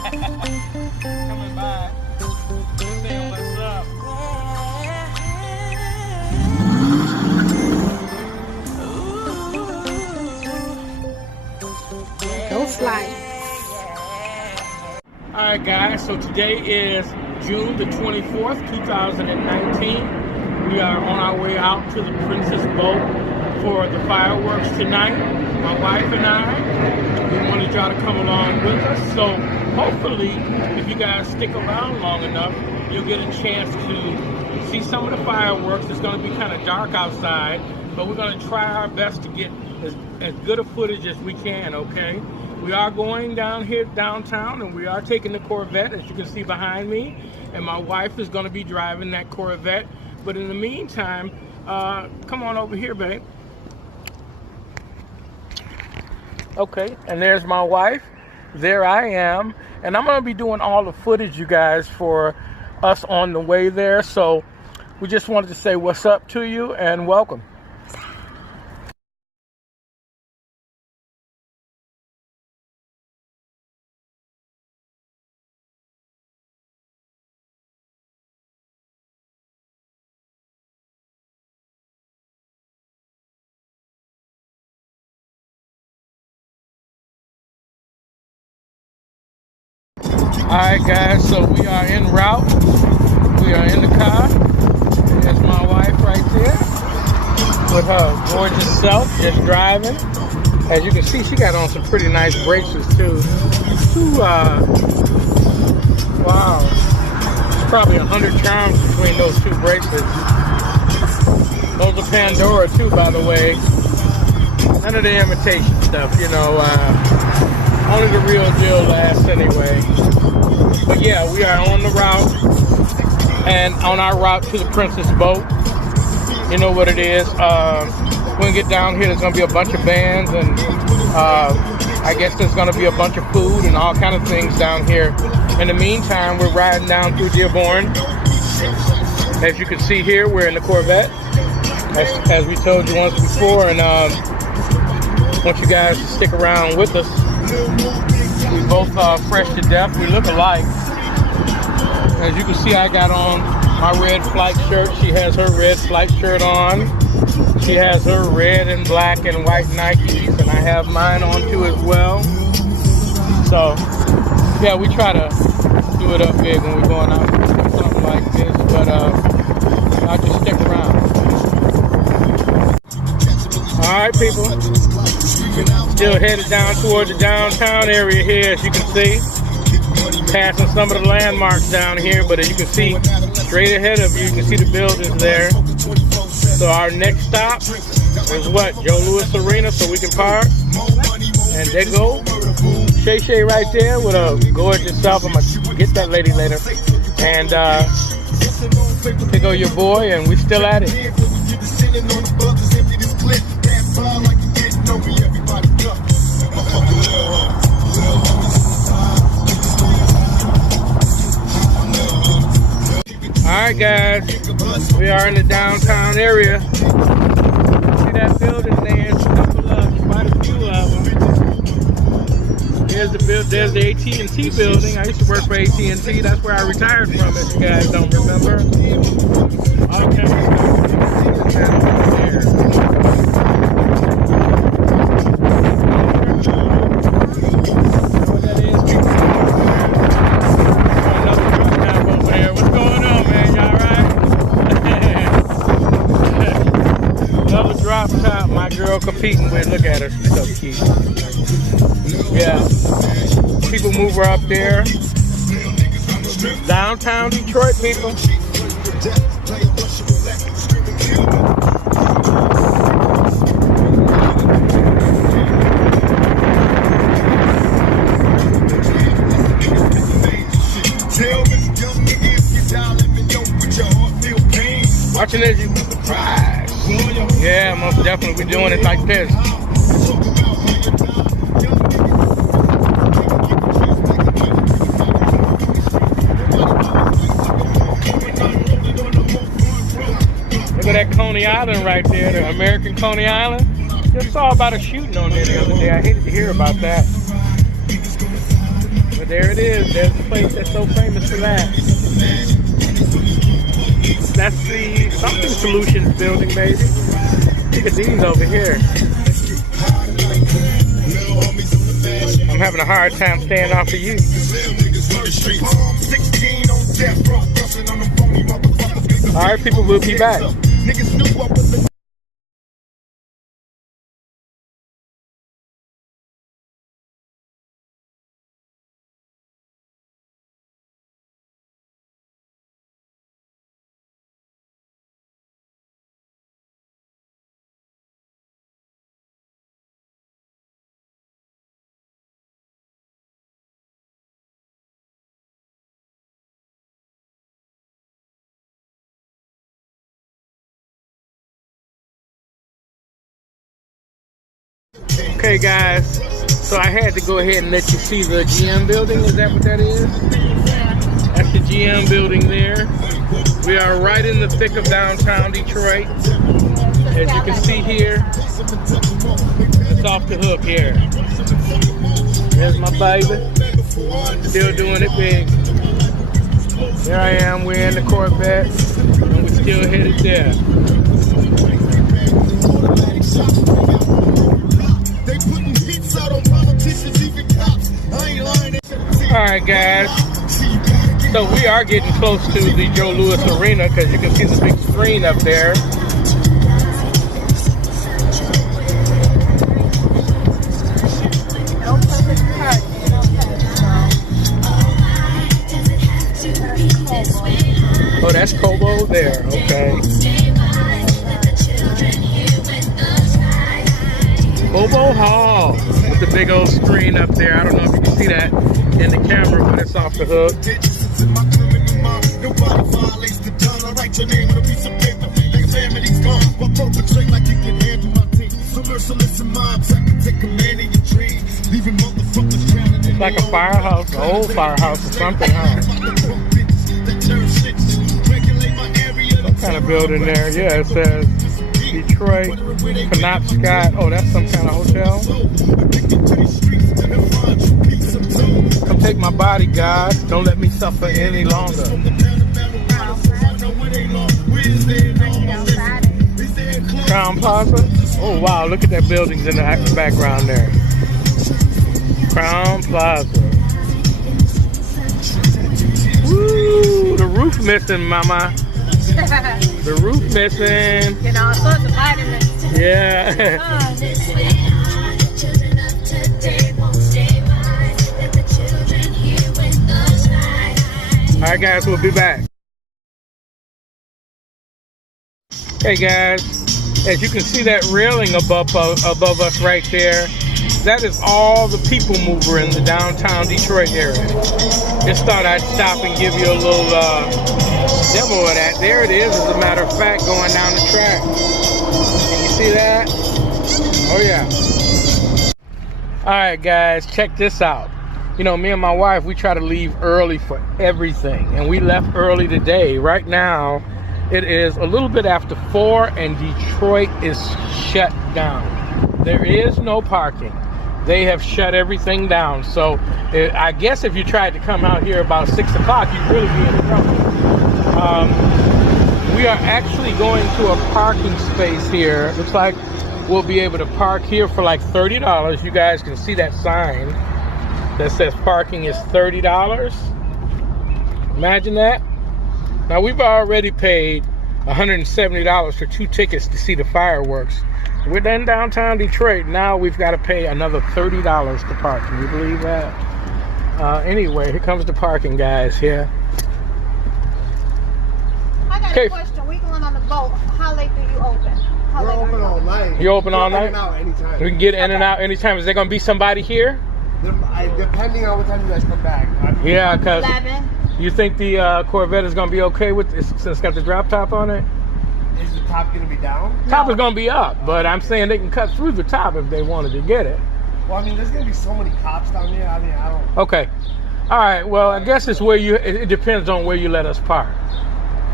Coming by. Saying what's up. Go slide. Alright guys, so today is June the 24th, 2019. We are on our way out to the Princess Boat for the fireworks tonight. My wife and I, we wanted y'all to come along with us. So hopefully, if you guys stick around long enough, you'll get a chance to see some of the fireworks. It's going to be kind of dark outside, but we're going to try our best to get as good a footage as we can, okay? We are going down here downtown, and we are taking the Corvette, as you can see behind me, and my wife is going to be driving that Corvette. But in the meantime, come on over here, babe. Okay, and there's my wife. There I am, and I'm going to be doing all the footage, you guys, for us on the way there. So we just wanted to say what's up to you and welcome. Alright guys, so we are en route. We are in the car. There's my wife right there with her gorgeous self, just driving. As you can see, she got on some pretty nice braces too. Wow. Probably 100 charms between those two bracelets. Those are Pandora too, by the way. None of the imitation stuff, you know. Only the real deal lasts anyway. But yeah, we are on the route, and on our route to the Princess Boat. You know what it is. When we get down here, there's going to be a bunch of bands, and I guess there's going to be a bunch of food and all kind of things down here. In the meantime, we're riding down through Dearborn. As you can see here, we're in the Corvette, as we told you once before, and want you guys to stick around with us. We both are fresh to death. We look alike. As you can see, I got on my red flight shirt. She has her red flight shirt on. She has her red and black and white Nikes, and I have mine on too as well. So, yeah, we try to do it up big when we're going out something like this, but I'll just stick around. All right, people. Still headed down toward the downtown area here, as you can see. Passing some of the landmarks down here, but as you can see, straight ahead of you, you can see the buildings there. So our next stop is what? Joe Louis Arena, so we can park. And there go Shay right there with a gorgeous self. I'm going to get that lady later. And there go your boy, and we still at it. Alright guys, we are in the downtown area. See that building there? Quite a few of them. There's the AT&T building. I used to work for AT&T. That's where I retired from, if you guys don't remember. All kinds of stuff there. My girl competing with, look at her, she's so cute. Yeah, people move her up there. Downtown Detroit, people. Watching as you cry. Yeah, most definitely. We're doing it like this. Look at that Coney Island right there, the American Coney Island. Just saw about a shooting on there the other day. I hated to hear about that. But there it is. There's a place that's so famous for that. That's the something solutions building, maybe. Look at these over here. I'm having a hard time staying off of you. All right, people, we'll be back. Okay, guys, so I had to go ahead and let you see the GM building. Is that what that is? That's the GM building there. We are right in the thick of downtown Detroit. As you can see here, it's off the hook here. There's my baby, still doing it big. There I am, we're in the Corvette, and we're still headed there. Alright guys, so we are getting close to the Joe Louis Arena because you can see the big screen up there. Oh, that's Kobo there, okay. Kobo Hall with the big old screen up there. I don't know if you can see that in the camera, but it's off the hook. It's like a firehouse, an old firehouse or something, huh? Some kind of building there. Yeah, it says Detroit, Penobscot. Oh, that's some kind of hotel. Come take my body, God. Don't let me suffer any longer. Crown Plaza. Oh, wow. Look at that buildings in the background there. Crown Plaza. Woo! The roof missing, mama. The roof missing. You know, so it's a vitamin. Yeah. All right, guys, we'll be back. Hey, guys, as you can see that railing above us right there, that is all the people mover in the downtown Detroit area. Just thought I'd stop and give you a little demo of that. There it is, as a matter of fact, going down the track. Can you see that? Oh, yeah. All right, guys, check this out. You know, me and my wife, we try to leave early for everything, and we left early today. Right now, it is a little bit after 4, and Detroit is shut down. There is no parking. They have shut everything down. So I guess if you tried to come out here about 6 o'clock, you'd really be in trouble. We are actually going to a parking space here. Looks like we'll be able to park here for like $30. You guys can see that sign that says parking is $30. Imagine that. Now, we've already paid $170 for 2 tickets to see the fireworks. We're in downtown Detroit. Now we've got to pay another $30 to park. Can you believe that? Anyway, here comes the parking, guys. Here. I got a question. We going on the boat. How late do you open? We're open all night. You open all night? In and out anytime. We can get in and out anytime. Is there going to be somebody here? Depending on what time you guys come back. Yeah, because 11. you think the Corvette is going to be okay with this since it's got the drop top on it? Is the top going to be down? Top is going to be up, but I'm saying they can cut through the top if they wanted to get it. Well, I mean, there's going to be so many cops down there. I mean, I don't... Okay. All right. Well, I guess it's where you... It depends on where you let us park.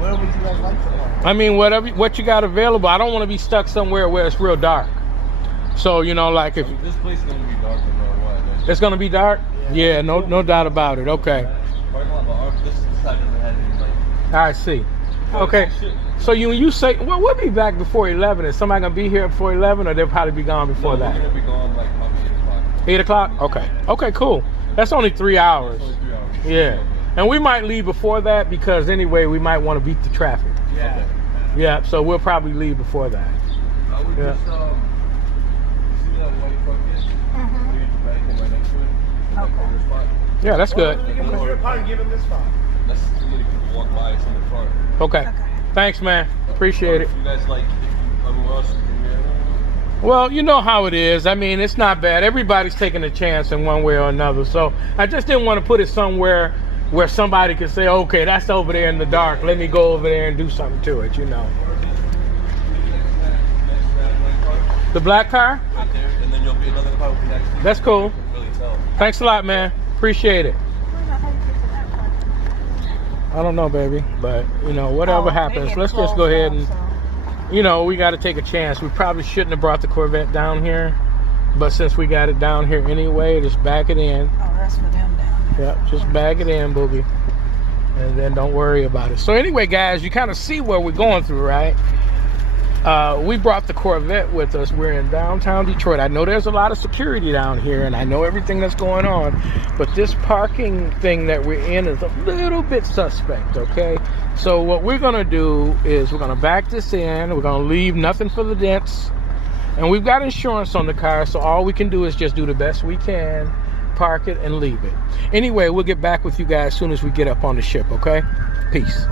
Where would you guys like to park? I mean, what you got available. I don't want to be stuck somewhere where it's real dark. So, you know, like if... This place is going to be dark no matter what. It's gonna be dark? Yeah, no doubt about it. Okay. I see. Okay. So you say, well, we'll be back before 11. Is somebody gonna be here before 11, or they'll probably be gone before that? We're gonna be gone like probably 8 o'clock? Okay. Okay, cool. That's only 3 hours. Yeah. And we might leave before that because anyway, we might want to beat the traffic. Yeah. Yeah, so we'll probably leave before that. Yeah. See that white bucket? We just back in right next to it. Okay. Spot. Yeah, that's good. We're probably giving this spot. Let's see many people walk by us in the front. Okay. Thanks, man. Appreciate it. You guys like everyone else? Well, you know how it is. I mean, it's not bad. Everybody's taking a chance in one way or another. So I just didn't want to put it somewhere where somebody could say, okay, that's over there in the dark. Let me go over there and do something to it, you know. The black car? Right there, and then you'll be another car next to you. That's cool. Really tell. Thanks a lot, man. Appreciate it. I don't know, baby, but you know, whatever happens, let's just go ahead and, you know, we got to take a chance. We probably shouldn't have brought the Corvette down here, but since we got it down here anyway, just back it in. Oh, that's for them down there. Yep, just bag it in, booby, and then don't worry about it. So anyway, guys, you kind of see where we're going through, right? We brought the Corvette with us. We're in downtown Detroit. I know there's a lot of security down here, and I know everything that's going on, but this parking thing that we're in is a little bit suspect, okay? So what we're gonna do is we're gonna back this in. We're gonna leave nothing for the dents, and we've got insurance on the car, so all we can do is just do the best we can, park it and leave it. Anyway, we'll get back with you guys as soon as we get up on the ship, okay? Peace.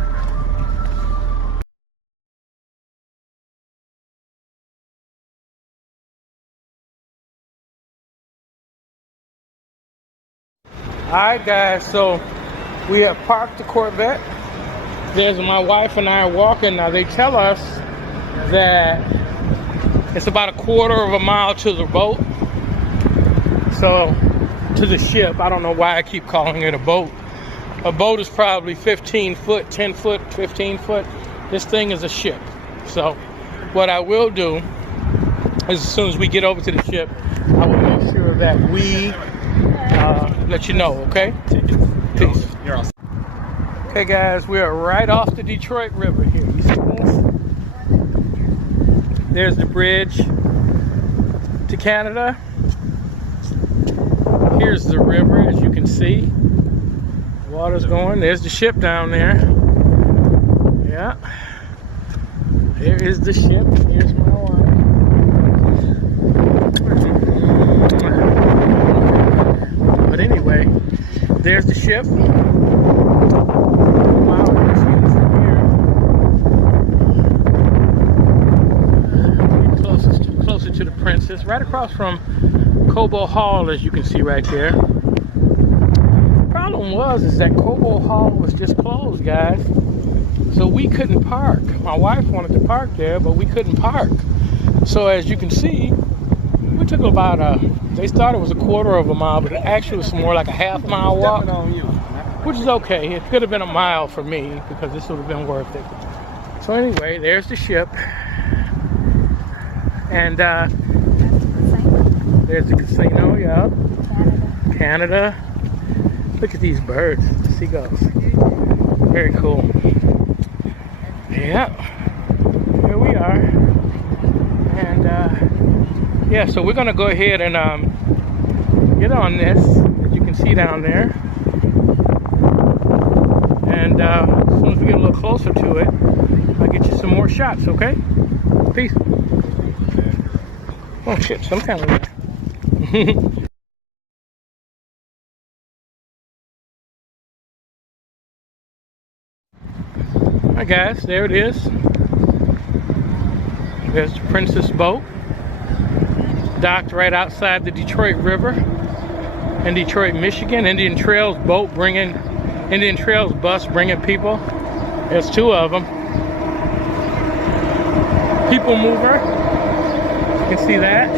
Alright guys, so we have parked the Corvette. There's my wife and I are walking. Now they tell us that it's about a quarter of a mile to the boat. So, to the ship. I don't know why I keep calling it a boat. A boat is probably 15 foot, 10 foot, 15 foot. This thing is a ship. So, what I will do is as soon as we get over to the ship, I will make sure that we let you know, okay? Peace. You're awesome. Okay guys, we are right off the Detroit River here. You see this? There's the bridge to Canada. Here's the river, as you can see. The water's going. There's the ship down there. Yeah. There is the ship. Here's my wife. But anyway, there's the ship. Wow, closer to the Princess, right across from Cobo Hall, as you can see right there. Problem is that Cobo Hall was just closed, guys. So we couldn't park. My wife wanted to park there, but we couldn't park. So as you can see, we took about they thought it was a quarter of a mile, but it actually was more like a half-mile walk, which is okay. It could have been a mile for me because this would have been worth it. So anyway, there's the ship, and there's the casino. Yeah, Canada. Look at these birds, the seagulls. Very cool. Yeah, here we are, and yeah, so we're gonna go ahead and get on this, as you can see down there, and as soon as we get a little closer to it, I'll get you some more shots, okay? Peace. Oh shit, some kind of Alright guys, there it is. There's the Princess boat, docked right outside the Detroit River in Detroit, Michigan. Indian Trails bus bringing people. There's two of them. People mover. You can see that.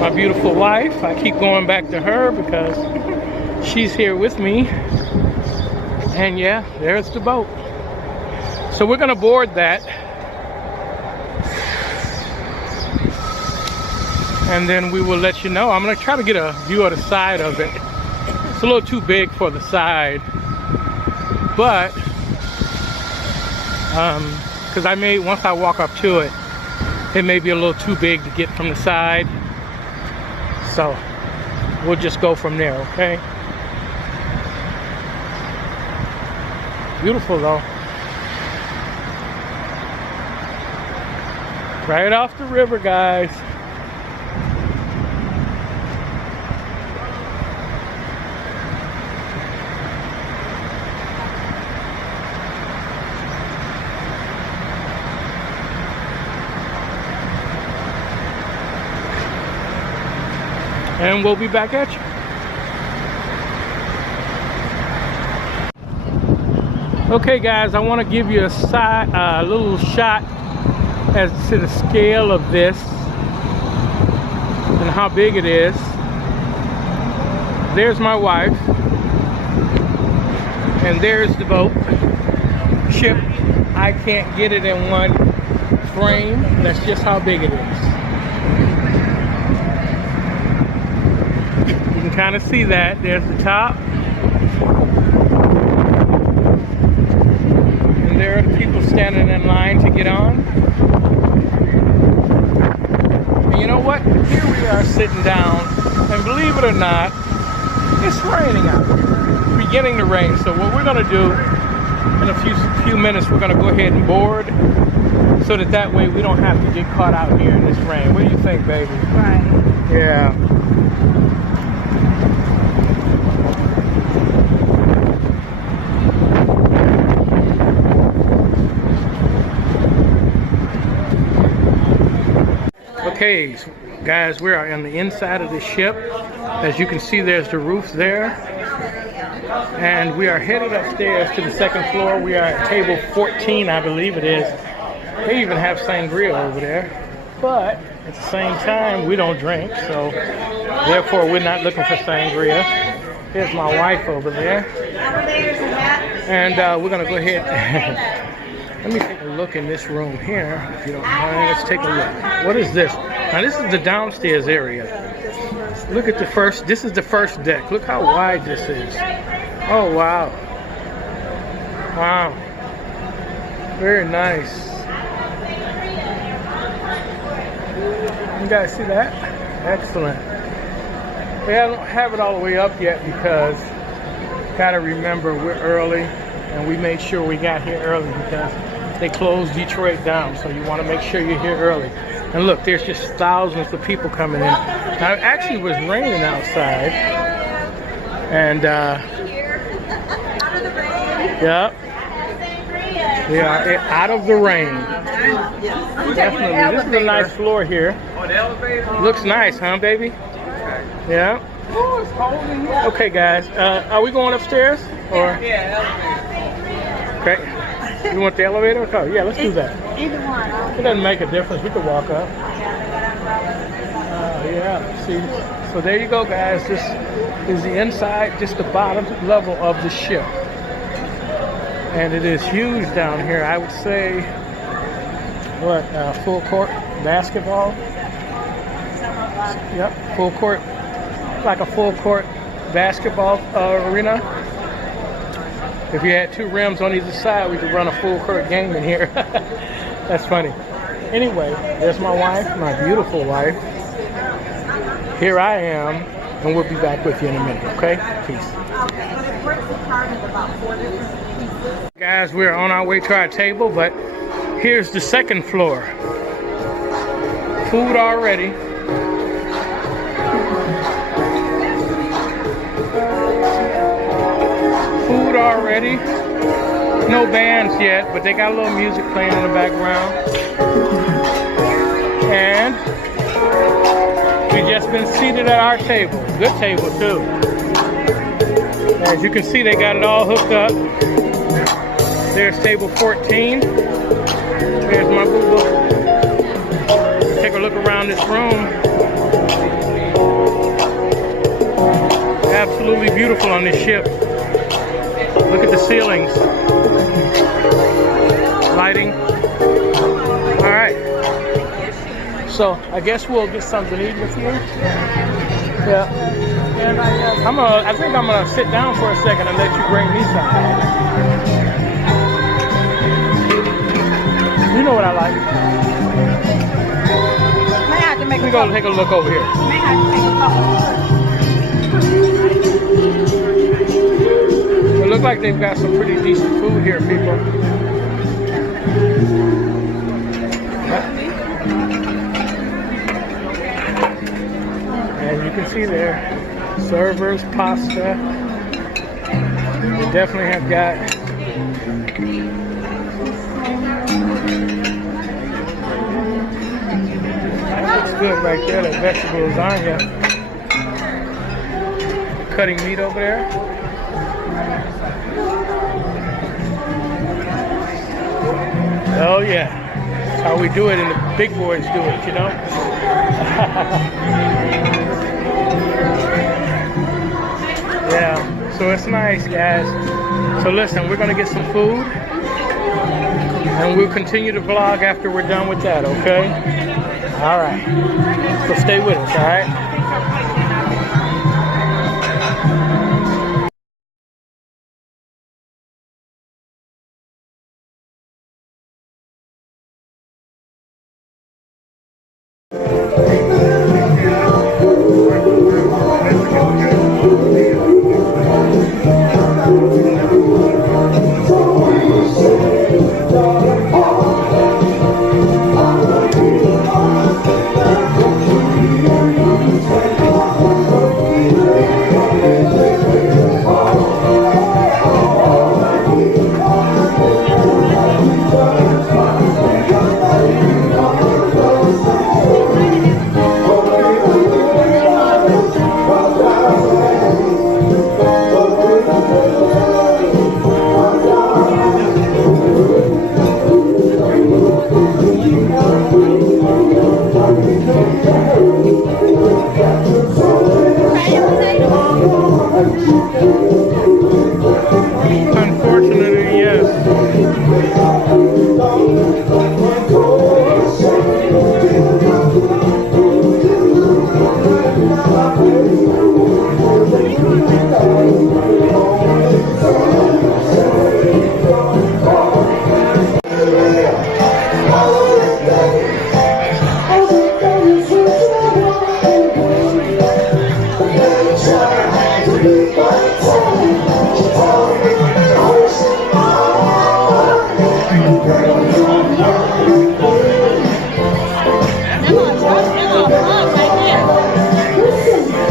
My beautiful wife. I keep going back to her because she's here with me. And yeah, there's the boat. So we're gonna board that. and then we will let you know. I'm gonna try to get a view of the side of it. It's a little too big for the side, but because once I walk up to it, it may be a little too big to get from the side. So we'll just go from there, okay? Beautiful though. Right off the river, guys. And we'll be back at you. Okay guys, I want to give you a little shot as to the scale of this and how big it is. There's my wife, and there's the boat, ship. I can't get it in one frame. That's just how big it is. You can kind of see that. There's the top. And there are the people standing in line to get on. And you know what? Here we are sitting down, and believe it or not, it's raining out here. It's beginning to rain. So what we're going to do in a few minutes, we're going to go ahead and board, so that way we don't have to get caught out here in this rain. What do you think, baby? Right. Yeah. Okay, guys, we are on the inside of the ship. As you can see, there's the roof there. And we are headed upstairs to the second floor. We are at table 14, I believe it is. They even have sangria over there. But at the same time, we don't drink, so therefore we're not looking for sangria. Here's my wife over there. And we're gonna go ahead. Let me take a look in this room here, if you don't mind. Let's take a look. What is this? Now this is the downstairs area. Look at this is the first deck. Look how wide this is. Oh, wow. Wow. Very nice. You guys see that? Excellent. Yeah, I don't have it all the way up yet because gotta remember we're early, and we made sure we got here early because they closed Detroit down, so you want to make sure you're here early. And look, there's just thousands of people coming in. Now, it actually was raining outside, and yeah, we are out of the rain. Definitely. This is a nice floor here. Looks nice, huh, baby? Yeah. Okay, guys. Are we going upstairs? Or? Yeah. Okay. You want the elevator? Oh, yeah, let's do that. Either one. It doesn't make a difference. We can walk up. Yeah. See. So there you go, guys. This is the inside, just the bottom level of the ship. And it is huge down here. I would say, what, full court basketball? Yep, full court, like a full court basketball arena. If you had two rims on either side, we could run a full court game in here. That's funny. Anyway, there's my wife, my beautiful wife. Here I am, and we'll be back with you in a minute, okay? Peace. Guys, we're on our way to our table, but here's the second floor. Food already. Food already. No bands yet, but they got a little music playing in the background. And we've just been seated at our table. Good table too. As you can see, they got it all hooked up. There's table 14. There's my boo-boo. Take a look around this room. Absolutely beautiful on this ship. Look at the ceilings. Lighting. All right. So I guess we'll get something to eat with you. Yeah. And I think I'm gonna sit down for a second and let you bring me something. You know what I like. May have to make Let me go take a look over here. May have to take a couple. It looks like they've got some pretty decent food here, people. As you can see there, servers, pasta. They definitely have got that looks good right there, that vegetable lasagna. Cutting meat over there. Oh yeah, that's how we do it, and the big boys do it, you know. Yeah, so it's nice, guys. So listen, we're gonna get some food, and we'll continue to vlog after we're done with that, okay? All right, so stay with us, all right? Unfortunately, yes.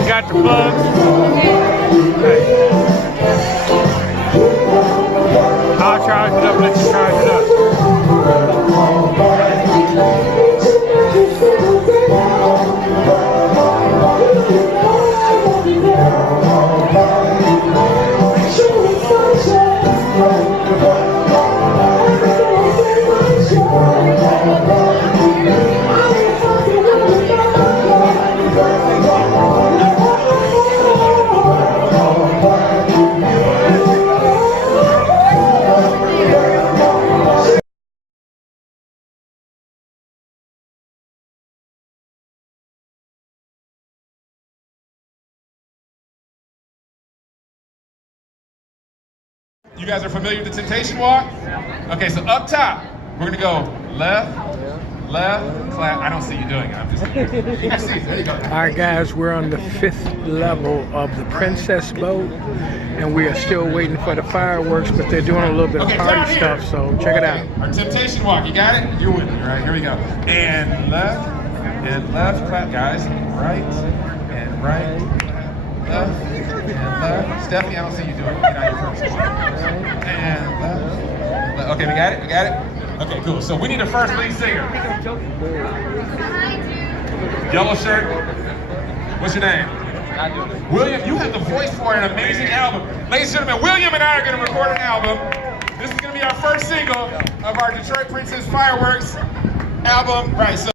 Got the plugs. Okay. I'll charge it up, let you charge it up. You guys are familiar with the temptation walk? Okay, so up top, we're gonna go left, left, clap. I don't see you doing it, I'm just kidding. You can see, there you go. All right, guys, we're on the 5th level of the Princess Boat, and we are still waiting for the fireworks, but they're doing a little bit of party stuff, so check it out. Our temptation walk, you got it? You're with me, right? Here we go. And left, clap, guys. Right, and right, left, and left. Stephanie, I don't see you doing it. Get out your first one. And left. Okay, we got it? We got it? Okay, cool. So we need a first lead singer. Yellow shirt. What's your name? William, you have the voice for an amazing album. Ladies and gentlemen, William and I are going to record an album. This is going to be our first single of our Detroit Princess Fireworks album. Right, so